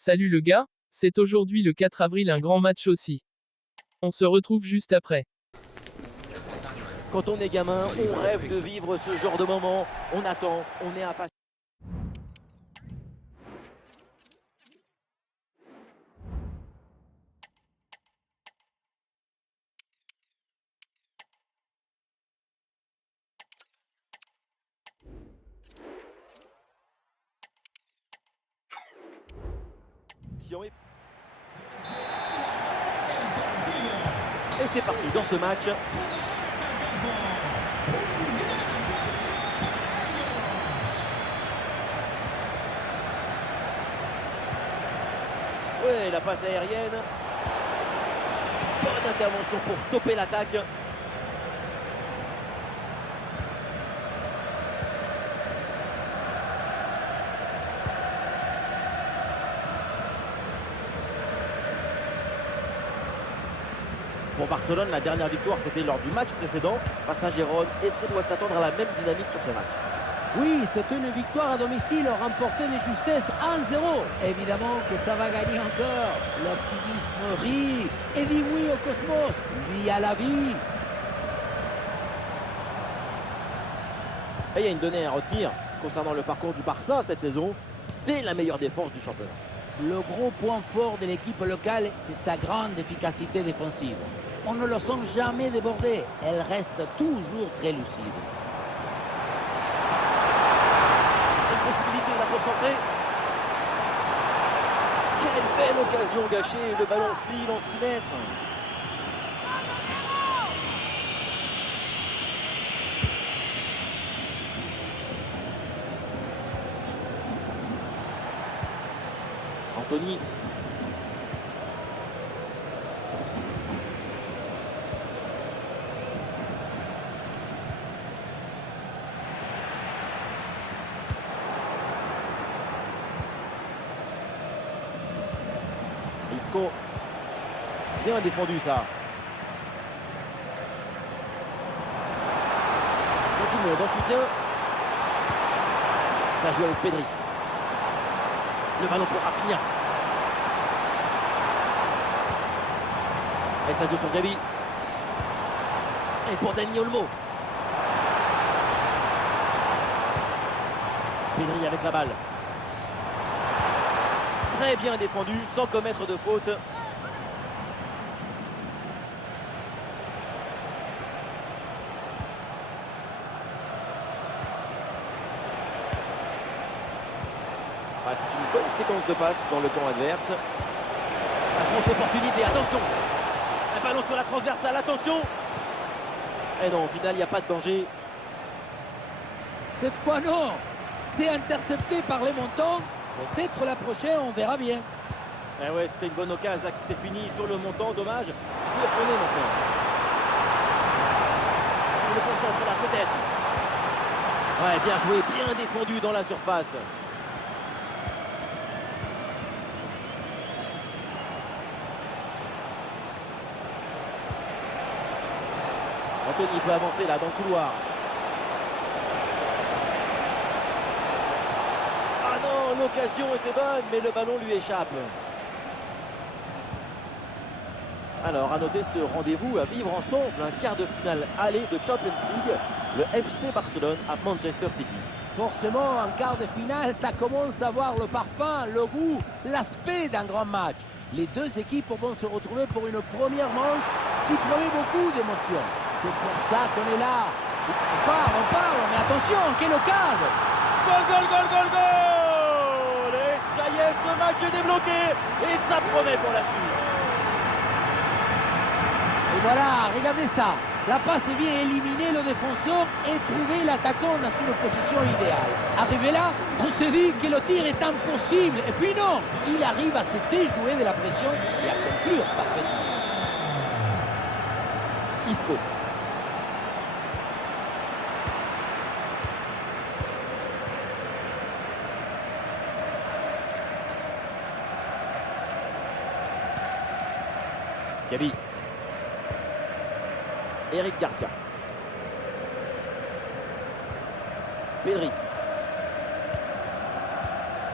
Salut le gars, c'est aujourd'hui le 4 avril, un grand match aussi. On se retrouve juste après. Quand on est gamin, on rêve de vivre ce genre de moment. On attend, on est impatient. Et c'est parti dans ce match. Ouais, la passe aérienne. Bonne intervention pour stopper l'attaque. Pour Barcelone, la dernière victoire, c'était lors du match précédent face à Gérone. Est-ce qu'on doit s'attendre à la même dynamique sur ce match? Oui, c'est une victoire à domicile remportée de justesse 1-0. Évidemment que ça va gagner encore. L'optimisme rit et dit oui au cosmos, oui à la vie. Et il y a une donnée à retenir concernant le parcours du Barça cette saison. C'est la meilleure défense du championnat. Le gros point fort de l'équipe locale, c'est sa grande efficacité défensive. On ne le sent jamais débordé. Elle reste toujours très lucide. Une possibilité là pour centrer. Quelle belle occasion gâchée. Le ballon file en 6 mètres. Anthony. Isco. Bien défendu ça. Il y a du monde en soutien. Ça joue avec Pedri. Le ballon pour Rafinha. Et ça joue sur Gavi. Et pour Dani Olmo. Pedri avec la balle. Très bien défendu, sans commettre de faute. Ah, c'est une bonne séquence de passes dans le camp adverse. La grosse opportunité, attention. Un ballon sur la transversale, attention. Et non, au final, il n'y a pas de danger. Cette fois, non. C'est intercepté par les montants. Peut-être la prochaine, on verra bien. Eh ouais, c'était une bonne occasion là qui s'est finie sur le montant, dommage. Il faut y retourner maintenant. Il le concentre là peut-être. Ouais, bien joué, bien défendu dans la surface. Anthony peut avancer là dans le couloir. Ah non, l'occasion était bonne, mais le ballon lui échappe. Alors, à noter ce rendez-vous à vivre ensemble, un quart de finale aller de Champions League, le FC Barcelone à Manchester City. Forcément, en quart de finale, ça commence à avoir le parfum, le goût, l'aspect d'un grand match. Les deux équipes vont se retrouver pour une première manche qui promet beaucoup d'émotions. C'est pour ça qu'on est là. On parle, mais attention, quelle occasion! Goal, goal, goal, goal, goal! Et ça y est, ce match est débloqué et ça promet pour la suite. Et voilà, regardez ça. La passe vient éliminer le défenseur et trouver l'attaquant dans une position idéale. Arrivé là, on se dit que le tir est impossible. Et puis non, il arrive à se déjouer de la pression et à conclure parfaitement. Isco. Gavi. Eric Garcia. Pedri.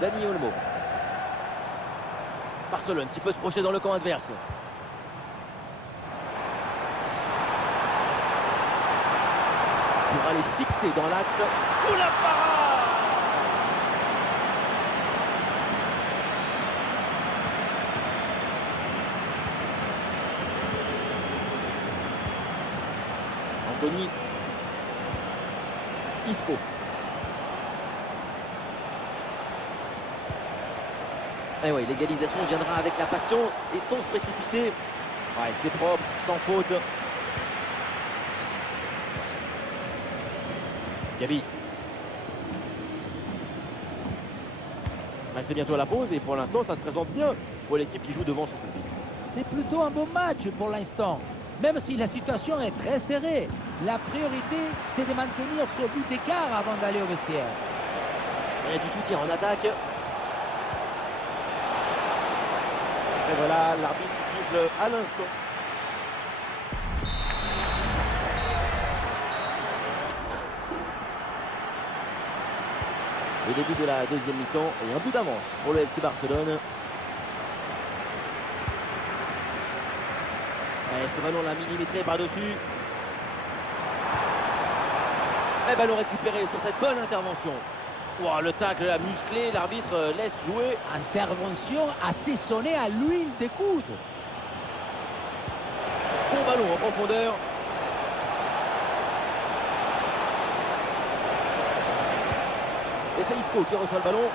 Dani Olmo. Barcelone qui peut se projeter dans le camp adverse. Pour aller fixer dans l'axe. Oh la parade! Anthony. Isco. Et oui, l'égalisation viendra avec la patience et sans se précipiter. Ouais, c'est propre, sans faute. Gabi. Ouais, c'est bientôt la pause et pour l'instant, ça se présente bien pour l'équipe qui joue devant son public. C'est plutôt un bon match pour l'instant. Même si la situation est très serrée, la priorité, c'est de maintenir ce but d'écart avant d'aller au vestiaire. Il y a du soutien en attaque. Et voilà, l'arbitre siffle à l'instant. Le début de la deuxième mi-temps et un but d'avance pour le FC Barcelone. Et ce ballon l'a millimétré par-dessus. Et ballon récupéré sur cette bonne intervention. Wow, le tacle a musclé, l'arbitre laisse jouer. Intervention assaisonnée à l'huile des coudes. Bon ballon en profondeur. Et c'est Isco qui reçoit le ballon.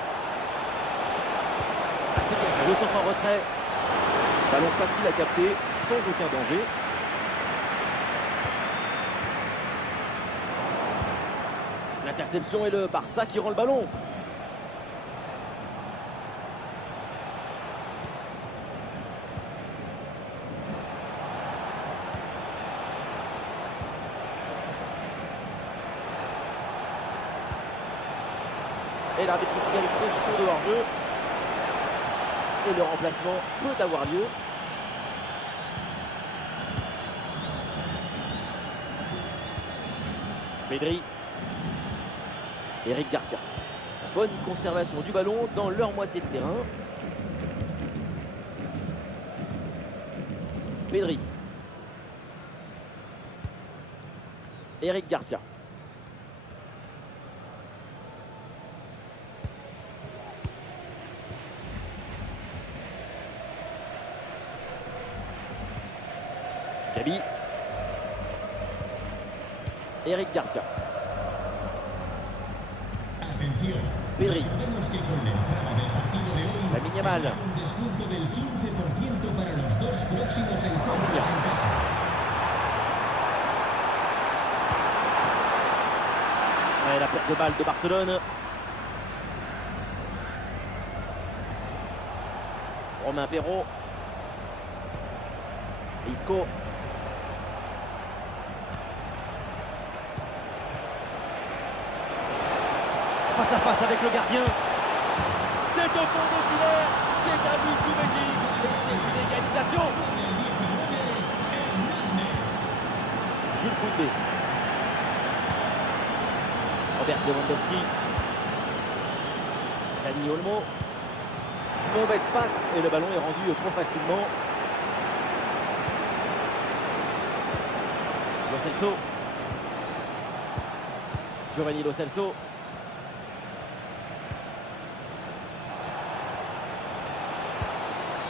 Ah, c'est bien fait, le centre en retrait. Ballon facile à capter, sans aucun danger. L'interception et le Barça qui rend le ballon. Et l'arbitre qui signale une position de hors-jeu. Et le remplacement peut avoir lieu. Pedri. Eric Garcia. Bonne conservation du ballon dans leur moitié de terrain. Pedri. Eric Garcia. Gabi. Eric Garcia. Pedri. La Yamal. Et la perte de balle de Barcelone. Romain Perrault. Isco. Face à face avec le gardien. C'est au fond des filaires. C'est un but du Betis. Et c'est une égalisation. Jules Koundé. Robert Lewandowski. Dani Olmo. Mauvaise passe et le ballon est rendu trop facilement. Lo Celso. Giovanni Lo Celso.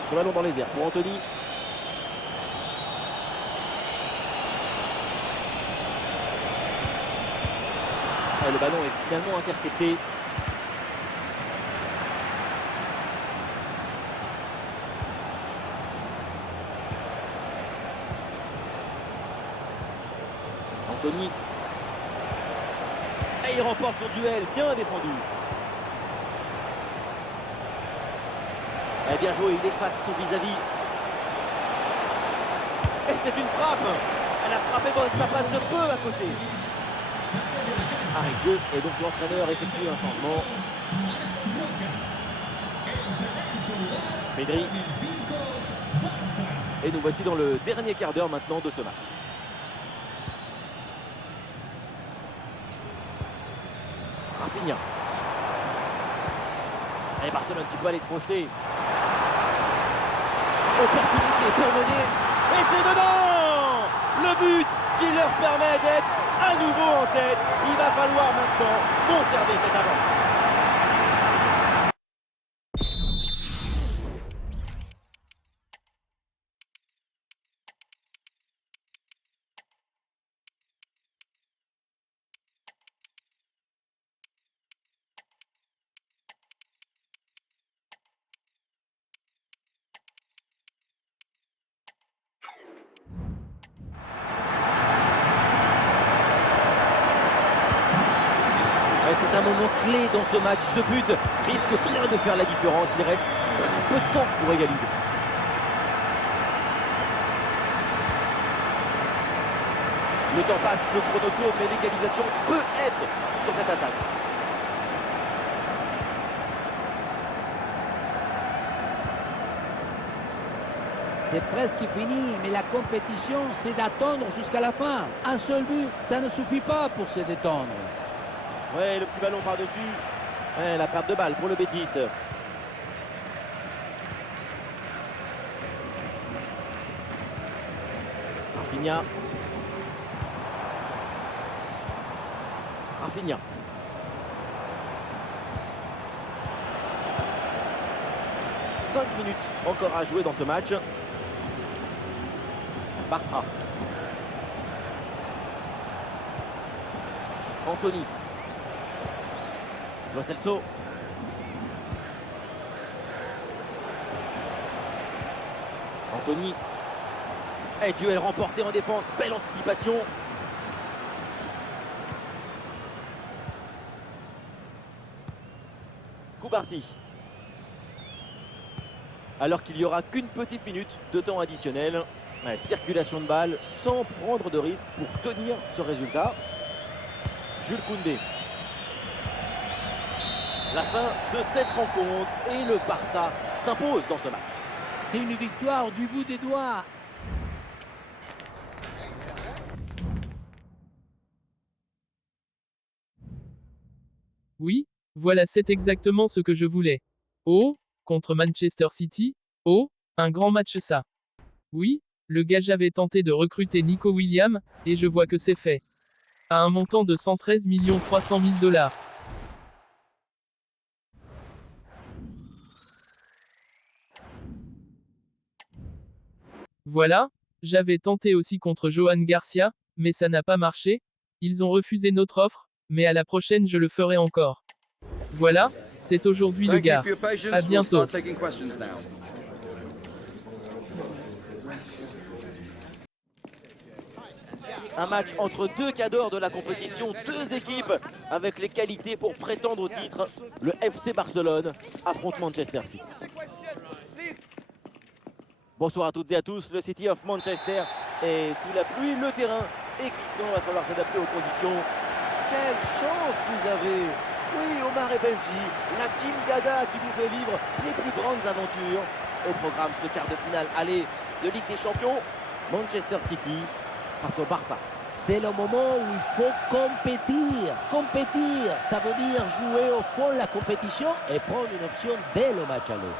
Ce ballon dans les airs pour Anthony. Et le ballon est finalement intercepté. Anthony. Et il remporte son duel, bien défendu. Et bien joué, il efface son vis-à-vis. Et c'est une frappe. La frappe est bonne, ça passe de peu à côté. Arrêt de jeu, et donc l'entraîneur effectue un changement. Pedri. Et nous voici dans le dernier quart d'heure maintenant de ce match. Rafinha. Et Barcelone qui peut aller se projeter. Opportunité pour mener. Et c'est dedans! Le but qui leur permet d'être à nouveau en tête. Il va falloir maintenant conserver cette avance. C'est un moment clé dans ce match. Ce but risque bien de faire la différence. Il reste très peu de temps pour égaliser. Le temps passe, le chrono tourne, mais l'égalisation peut être sur cette attaque. C'est presque fini, mais la compétition, c'est d'attendre jusqu'à la fin. Un seul but, ça ne suffit pas pour se détendre. Ouais, le petit ballon par-dessus. Ouais, la perte de balle pour le Betis. Rafinha. Rafinha. Cinq minutes encore à jouer dans ce match. Bartra. Anthony. Lo Celso. Anthony. Et duel remporté en défense. Belle anticipation. Koubarsi. Alors qu'il n'y aura qu'une petite minute de temps additionnel. Ouais, circulation de balle sans prendre de risque pour tenir ce résultat. Jules Koundé. La fin de cette rencontre et le Barça s'impose dans ce match. C'est une victoire du bout des doigts. Oui, voilà, c'est exactement ce que je voulais. Oh, contre Manchester City. Oh, un grand match ça. Oui, le gars avait tenté de recruter Nico Williams, et je vois que c'est fait. À un montant de 113 300 000 $. Voilà, j'avais tenté aussi contre Johan Garcia, mais ça n'a pas marché. Ils ont refusé notre offre, mais à la prochaine je le ferai encore. Voilà, c'est aujourd'hui le gars. À bientôt. Un match entre deux cadors de la compétition, deux équipes avec les qualités pour prétendre au titre. Le FC Barcelone affronte Manchester City. Bonsoir à toutes et à tous, le City of Manchester est sous la pluie, le terrain est glissant, il va falloir s'adapter aux conditions. Quelle chance vous avez! Oui, Omar et Benji, la team Gada qui vous fait vivre les plus grandes aventures. Au programme ce quart de finale aller de Ligue des Champions, Manchester City face au Barça. C'est le moment où il faut compétir. Compétir, ça veut dire jouer au fond de la compétition et prendre une option dès le match aller.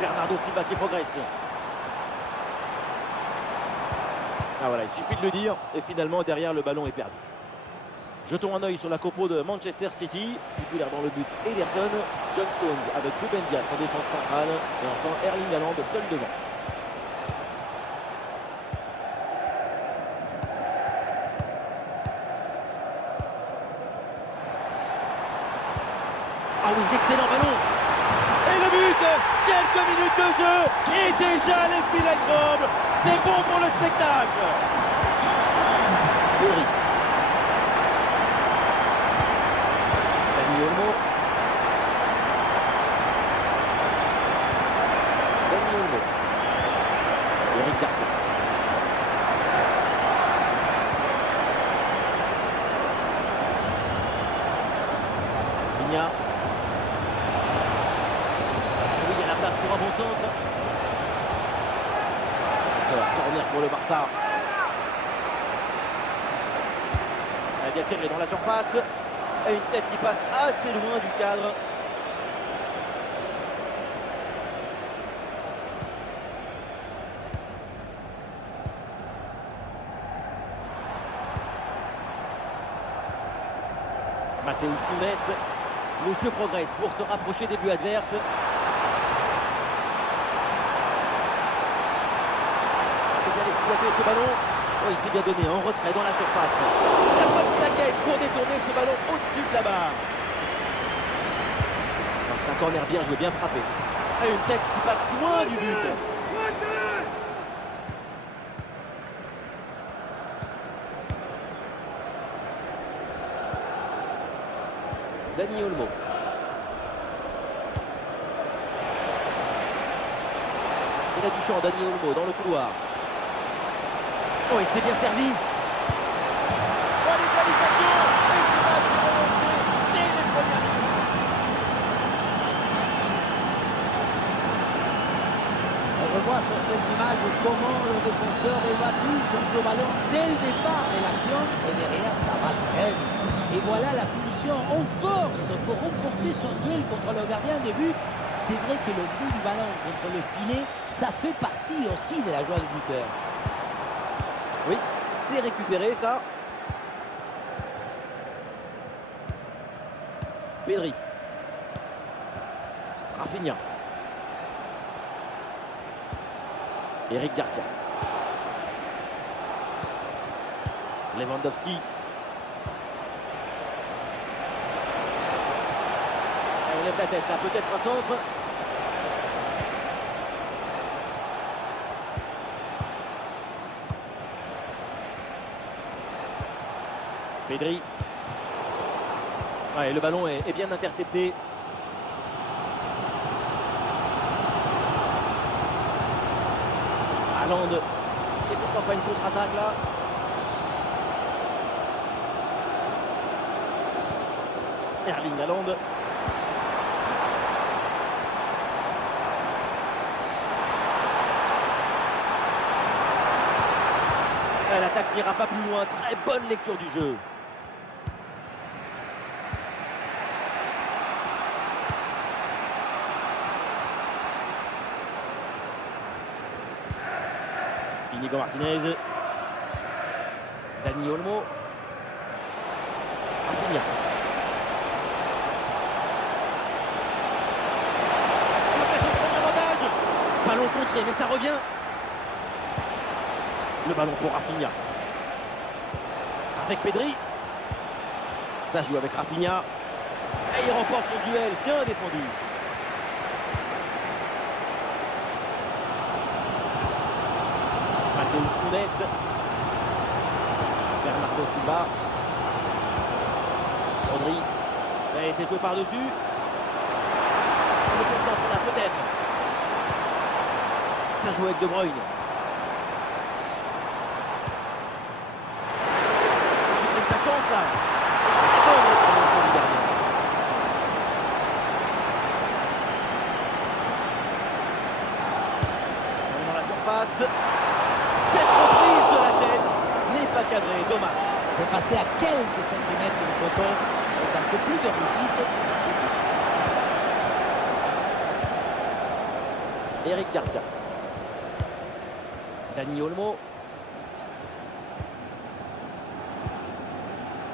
Bernardo Silva qui progresse. Ah voilà, il suffit de le dire. Et finalement, derrière, le ballon est perdu. Jetons un œil sur la compo de Manchester City. Titulaire dans le but, Ederson. John Stones avec Ruben Dias en défense centrale. Et enfin, Erling Haaland seul devant. Ah oui, excellent ballon. Et le but, quelques minutes de jeu et déjà les filets tremblent. C'est bon pour le spectacle. Henry. Dani Olmo. Dani Olmo. Eric Garcia. Rafinha. Pour un bon centre. Ça sort, corner pour le Barça. Elle vient tirer dans la surface. Et une tête qui passe assez loin du cadre. Matheus Nunes. Le jeu progresse pour se rapprocher des buts adverses. Il faut bien exploiter ce ballon. Oh, il s'est bien donné en retrait dans la surface. La bonne claquette pour détourner ce ballon au-dessus de la barre. Oh, c'est un corner bien joué, bien frappé. Et une tête qui passe loin du but. Dani Olmo. Il a du champ, Dani Olmo dans le couloir. Oh, il s'est bien servi. Oh, l'égalisation. Et ce match est relancé dès les premières minutes. On revoit sur ces images comment le défenseur est battu sur ce ballon dès le départ de l'action et derrière ça va très vite. Et voilà la finition en force pour remporter son duel contre le gardien de but. C'est vrai que le bout du ballon contre le filet, ça fait partie aussi de la joie du buteur. Oui, c'est récupéré ça. Pedri. Rafinha. Eric Garcia. Lewandowski. Et on lève la tête là, peut-être un centre. Pedri. Ouais, le ballon est bien intercepté. Haaland. Et pourquoi pas une contre-attaque là? Erling Haaland. L'attaque n'ira pas plus loin. Très bonne lecture du jeu. Inigo Martinez. Dani Olmo. Rafinha. L'occasion de prendre l'avantage. Ballon contré, mais ça revient. Le ballon pour Rafinha. Avec Pedri. Ça joue avec Rafinha. Et il remporte son duel. Bien défendu. Matheus Nunes. Bernardo Silva. Rodri. Et c'est joué par-dessus. Le concentre là peut-être. Ça joue avec De Bruyne. Sa chance là. Très bonne intervention du gardien. Dans la surface. Cette reprise de la tête n'est pas cadrée. Dommage. C'est passé à quelques centimètres du poteau. Avec un peu plus de réussite. Eric Garcia. Dani Olmo.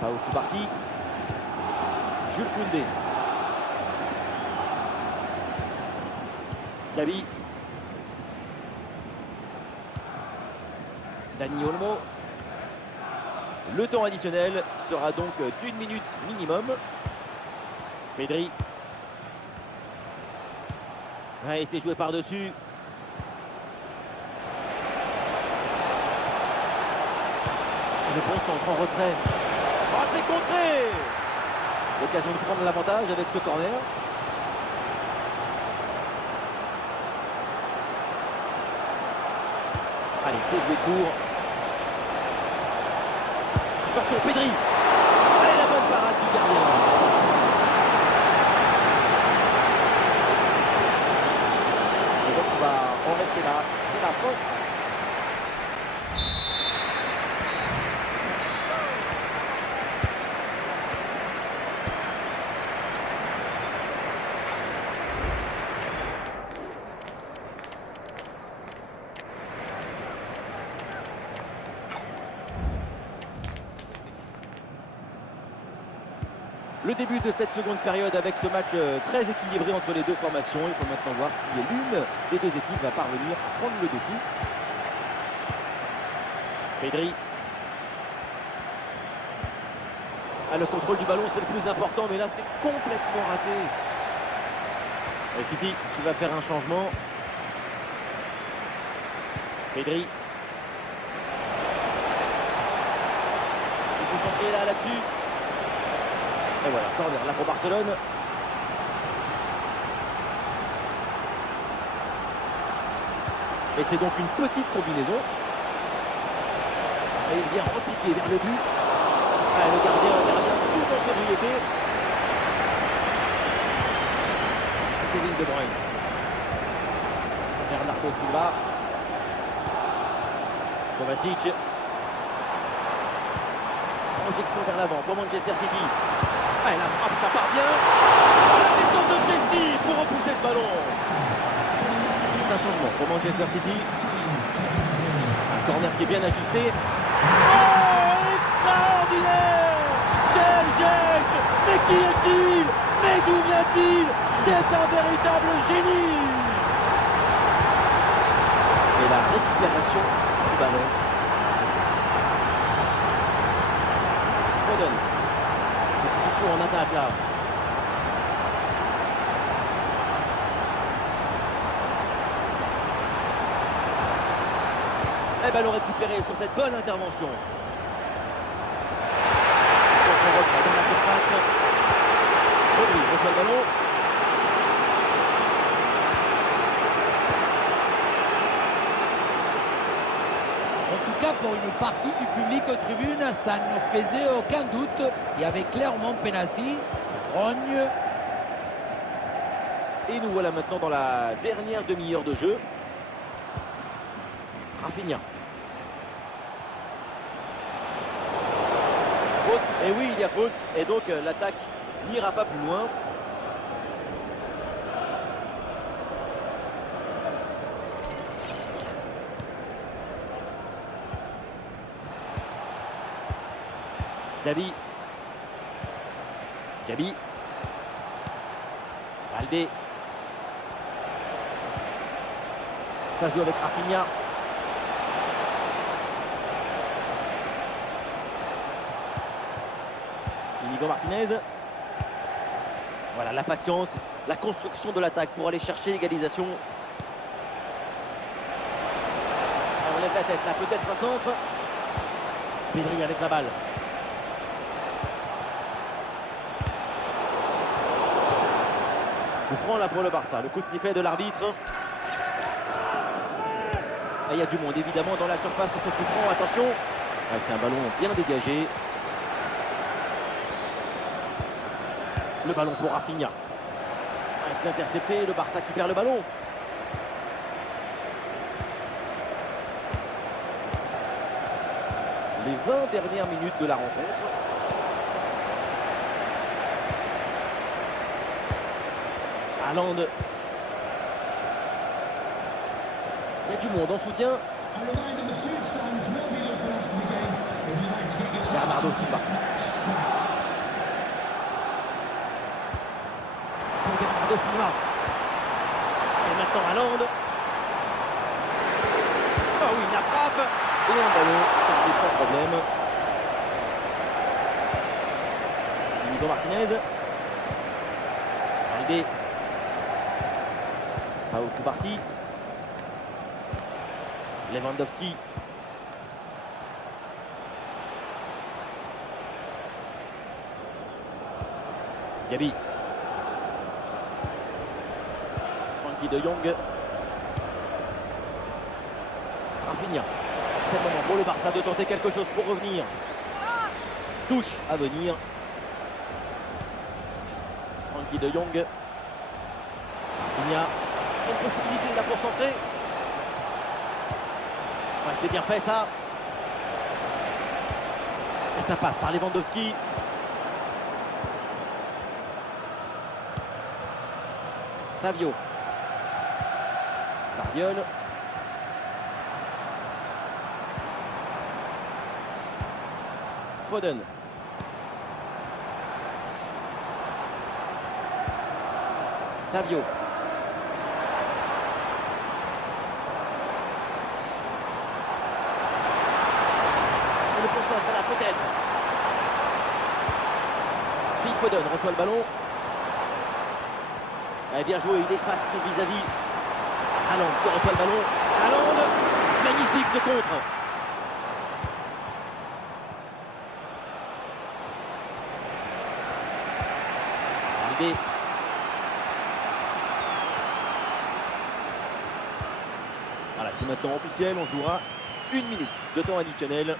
Pau Cubarsí. Jules Koundé. Gavi. Dani Olmo. Le temps additionnel sera donc d'1 minute minimum. Pedri. Et c'est joué par-dessus. Le bon centre en retrait. Oh, c'est contré. L'occasion de prendre l'avantage avec ce corner. Allez, c'est joué court. Attention, Pedri. Allez, la bonne parade du gardien. Et donc, on va en rester là. C'est la fin. Le début de cette seconde période avec ce match très équilibré entre les deux formations. Il faut maintenant voir si l'une des deux équipes va parvenir à prendre le dessus. Pedri. Ah, le contrôle du ballon, c'est le plus important, mais là, c'est complètement raté. Et City qui va faire un changement. Pedri. Il faut s'entrer là-dessus. Et voilà, corner là pour Barcelone. Et c'est donc une petite combinaison. Et il vient repiquer vers le but. Ah, le gardien intervient tout en sobriété. Kevin De Bruyne. Bernardo Silva. Kovacic. Projection vers l'avant pour Manchester City. Ah, et la frappe, ça part bien. Oh, la détente de Chesney pour repousser ce ballon. C'est un changement pour Manchester City. Un corner qui est bien ajusté. Oh, extraordinaire! Quel geste! Mais qui est-il? Mais d'où vient-il? C'est un véritable génie! Et la récupération du ballon. Foden. Des solutions en attaque là. Et ballon récupéré sur cette bonne intervention. Dans la surface. Rodri reçoit le ballon. En tout cas, pour une partie du public aux tribunes, ça ne faisait aucun doute. Il y avait clairement penalty. Ça grogne. Et nous voilà maintenant dans la dernière demi-heure de jeu. Rafinha. Faute, et oui, il y a faute. Et donc l'attaque n'ira pas plus loin. Gabi. Baldé. Ça joue avec Rafinha. Inigo Martinez. Voilà la patience, la construction de l'attaque pour aller chercher l'égalisation. On lève la tête là, peut-être un centre. Pedri avec la balle. Coup franc là pour le Barça. Le coup de sifflet de l'arbitre. Il y a du monde évidemment dans la surface sur ce coup franc. Attention. Ah, c'est un ballon bien dégagé. Le ballon pour Rafinha. Ah, c'est intercepté. Le Barça qui perd le ballon. Les 20 dernières minutes de la rencontre. Haaland. Il y a du monde en soutien. Bernardo Silva. Bernardo Silva. Et maintenant Haaland. Ah oui, la frappe. Et un ballon capté sans problème. Inigo Martinez. Baldé. Pau Cubarsí. Lewandowski. Gabi. Frenkie de Jong. Rafinha. C'est le moment pour le Barça de tenter quelque chose pour revenir. Touche à venir. Frenkie de Jong. Rafinha. Il y a une possibilité là pour centrer. Ouais, c'est bien fait ça. Et ça passe par Lewandowski. Savio. Guardiola. Foden. Savio. Et le concentre là peut-être. Phil Foden reçoit le ballon. Eh bien joué, il efface son vis-à-vis. Haaland qui reçoit le ballon. Haaland, magnifique ce contre. L'idée. Voilà, c'est maintenant officiel, on jouera 1 minute de temps additionnel.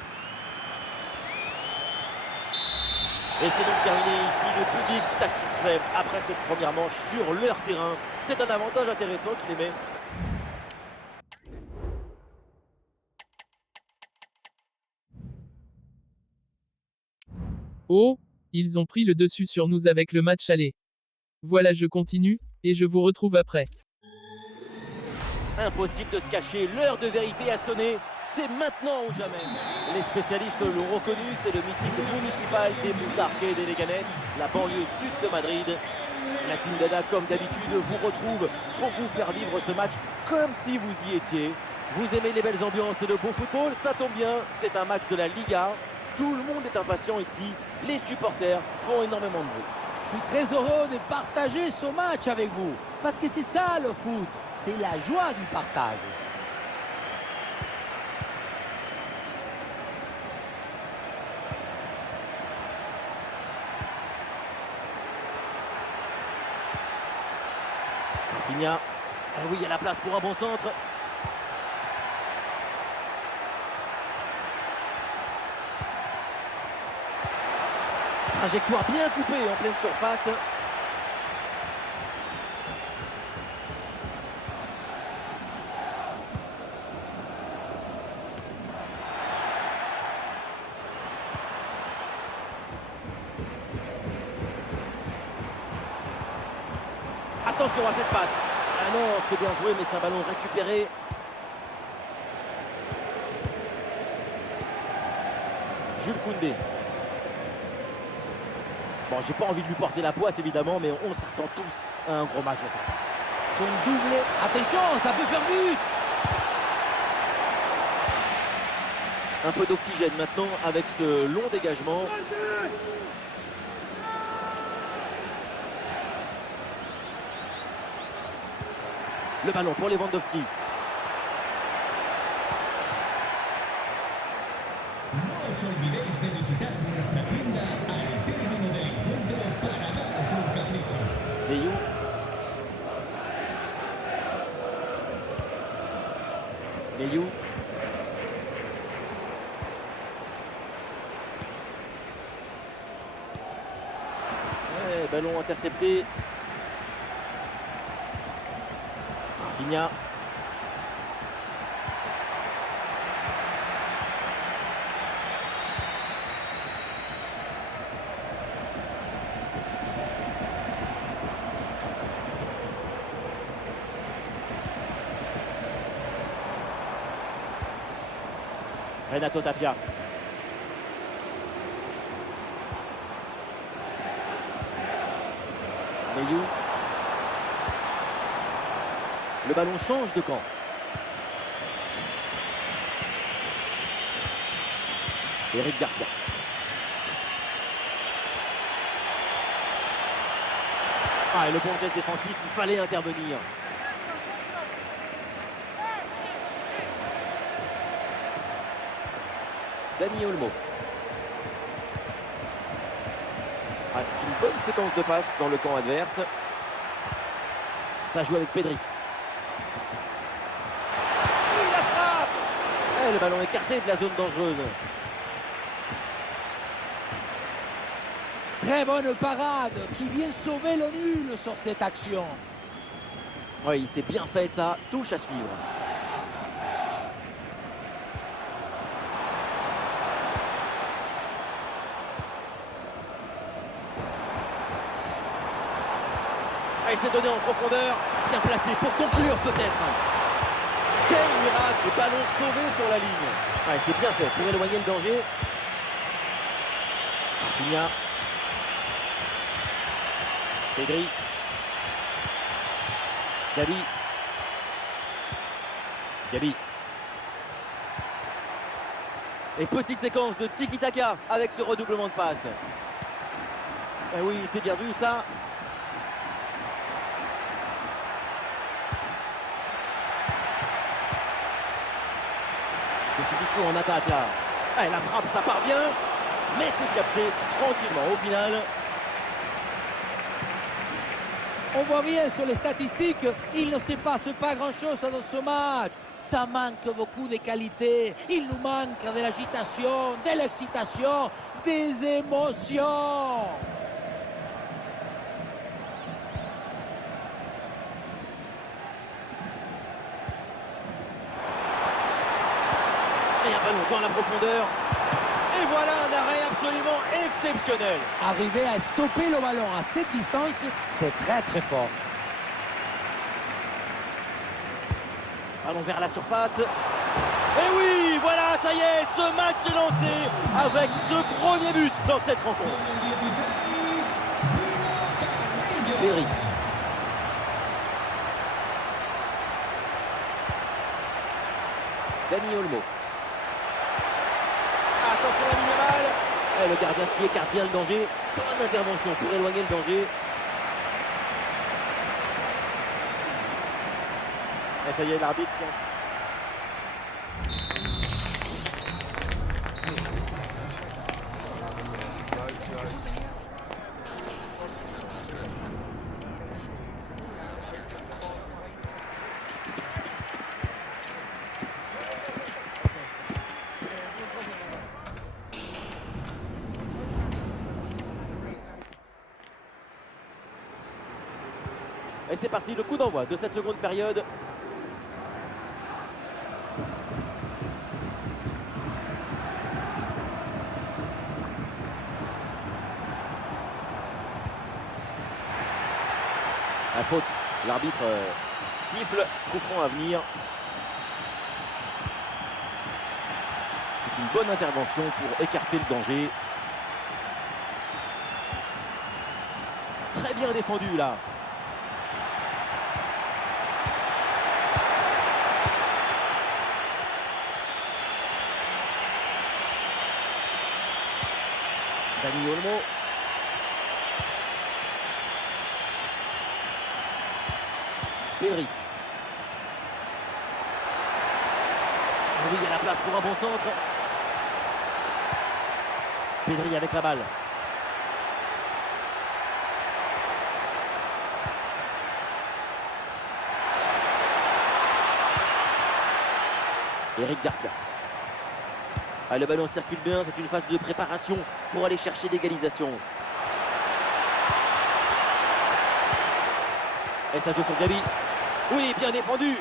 Et c'est donc terminé ici, le public satisfait après cette première manche sur leur terrain. C'est un avantage intéressant qu'il émet. Oh, ils ont pris le dessus sur nous avec le match aller. Voilà, je continue, et je vous retrouve après. Impossible de se cacher, l'heure de vérité a sonné, c'est maintenant ou jamais. Les spécialistes l'ont reconnu, c'est le mythique municipal des Butarque et des Leganés, la banlieue sud de Madrid. La team Dada, comme d'habitude, vous retrouve pour vous faire vivre ce match comme si vous y étiez. Vous aimez les belles ambiances et le beau football, ça tombe bien, c'est un match de la Liga. Tout le monde est impatient ici, les supporters font énormément de bruit. Je suis très heureux de partager ce match avec vous. Parce que c'est ça le foot, c'est la joie du partage. Rafinha, ah oui, il y a la place pour un bon centre. Trajectoire bien coupée en pleine surface. Attention à cette passe. Ah non, c'était bien joué, mais c'est un ballon récupéré. Jules Koundé. Bon, j'ai pas envie de lui porter la poisse évidemment, mais on s'attend tous à un gros match de ça. Son doublé. Attention, ça peut faire but. Un peu d'oxygène maintenant avec ce long dégagement. Le ballon pour Lewandowski. No os olvidéis de visitar nuestra tienda al término del encuentro para daros un capricho. Leyou. Leyou. Ouais, ballon intercepté. Rafinha. Renato Tapia. Leyou. Le ballon change de camp. Eric Garcia. Ah, et le bon geste défensif, il fallait intervenir. Dani Olmo. Ah, c'est une bonne séquence de passes dans le camp adverse. Ça joue avec Pedri. Et la frappe. Et le ballon écarté de la zone dangereuse. Très bonne parade qui vient sauver le nul sur cette action. Oui, il s'est bien fait ça. Touche à suivre. Ah, il s'est donné en profondeur. Bien placé pour conclure peut-être. Quel miracle. Ballon sauvé sur la ligne. Ah, c'est bien fait pour éloigner le danger. Rafinha. Pedri. Gabi. Gabi. Et petite séquence de tiki-taka avec ce redoublement de passe. Eh oui, c'est bien vu ça. Des solutions en attaque là. Eh, la frappe, ça part bien. Mais c'est capté tranquillement au final. On voit bien sur les statistiques, il ne se passe pas grand-chose dans ce match. Ça manque beaucoup de qualité. Il nous manque de l'agitation, de l'excitation, des émotions. Et un ballon dans la profondeur. Et voilà un arrêt absolument exceptionnel. Arriver à stopper le ballon à cette distance, c'est très très fort. Ballon vers la surface. Et oui, voilà, ça y est, ce match est lancé avec ce premier but dans cette rencontre. Berry. Dani Olmo. Attention la minimale. Et le gardien qui écarte bien le danger. Bonne intervention pour éloigner le danger. Et ça y est, l'arbitre. Et c'est parti, le coup d'envoi de cette seconde période. La faute, l'arbitre siffle, coup franc à venir. C'est une bonne intervention pour écarter le danger. Très bien défendu là. Dani Olmo. Pedri. Ah oui, il y a la place pour un bon centre. Pedri avec la balle. Eric Garcia. Ah, le ballon circule bien, c'est une phase de préparation pour aller chercher l'égalisation. Et ça joue sur Gabi. Oui, bien défendu.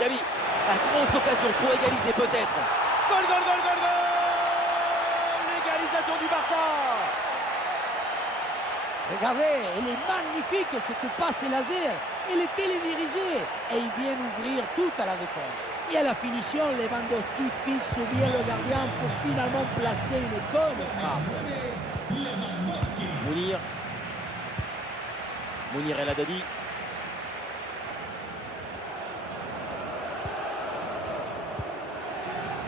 Gabi, la grosse occasion pour égaliser peut-être. Goal, goal, goal, goal, goal. L'égalisation du Barça. Regardez, elle est magnifique cette passe laser. Elle est télédirigée et il vient ouvrir tout à la défense. Et à la finition, Lewandowski fixe bien le gardien pour finalement placer une bonne frappe. Mounir. Mounir El Haddadi.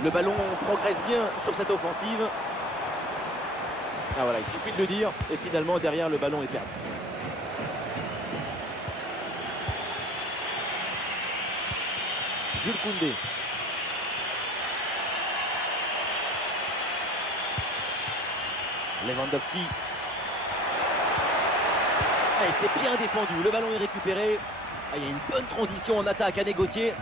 Le ballon progresse bien sur cette offensive. Ah voilà, il suffit de le dire. Et finalement, derrière, le ballon est perdu. Jules Koundé. Lewandowski. Ah, et c'est bien défendu. Le ballon est récupéré. Ah, il y a une bonne transition en attaque à négocier.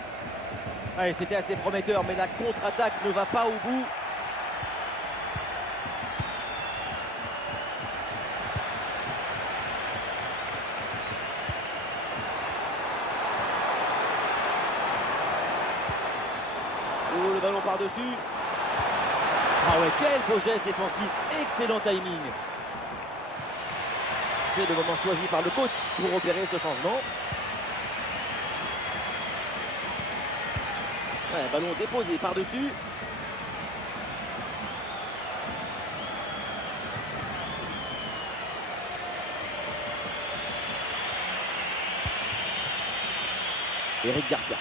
Ah, et c'était assez prometteur, mais la contre-attaque ne va pas au bout. Oh, le ballon par-dessus. Ah ouais, quel beau geste défensif. Excellent timing. C'est le moment choisi par le coach pour opérer ce changement. Ouais, ballon déposé par-dessus. Eric Garcia.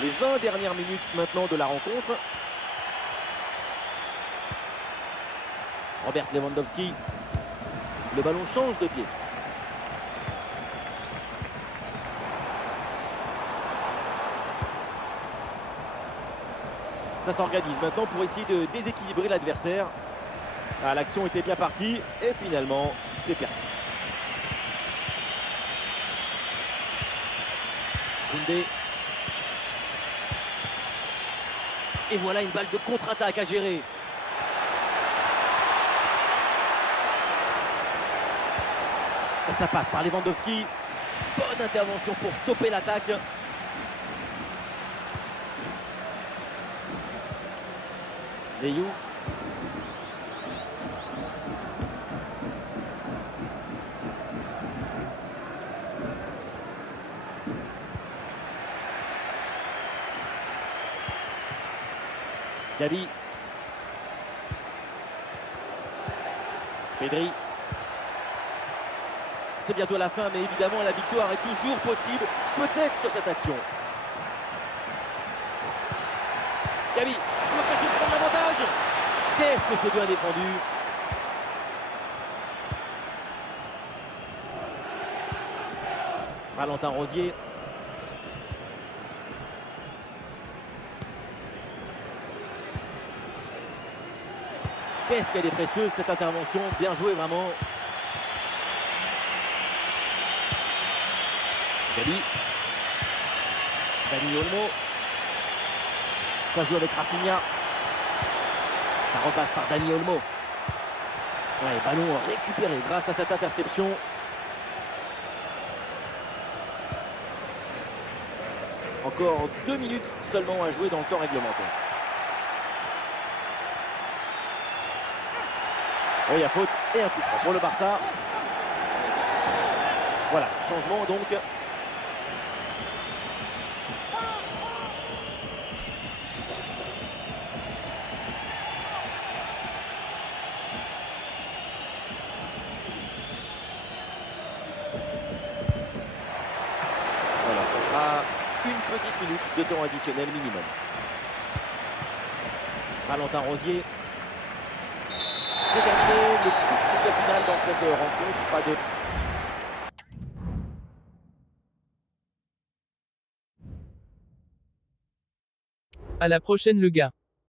Les 20 dernières minutes maintenant de la rencontre. Robert Lewandowski. Le ballon change de pied. Ça s'organise maintenant pour essayer de déséquilibrer l'adversaire. Ah, l'action était bien partie et finalement c'est perdu. Koundé. Et voilà une balle de contre-attaque à gérer. Et ça passe par Lewandowski. Bonne intervention pour stopper l'attaque. Ryu. Gabi. Pedri. C'est bientôt la fin, mais évidemment la victoire est toujours possible, peut-être sur cette action. Gabi, l'occasion de prendre l'avantage. Qu'est-ce que c'est bien défendu. Valentin Rosier. Qu'est-ce qu'elle est précieuse cette intervention, bien joué vraiment. Gabi. Dani Olmo. Ça joue avec Rafinha. Ça repasse par Dani Olmo. Ouais, ballon récupéré grâce à cette interception. Encore 2 minutes seulement à jouer dans le temps réglementaire. Oui, il y a faute et un coup franc pour le Barça. Voilà, changement donc. Voilà, ça sera une petite minute de temps additionnel minimum. Valentin Rosier. C'est terminé, le coup de sifflet final dans cette rencontre. Pas de... À la prochaine le gars.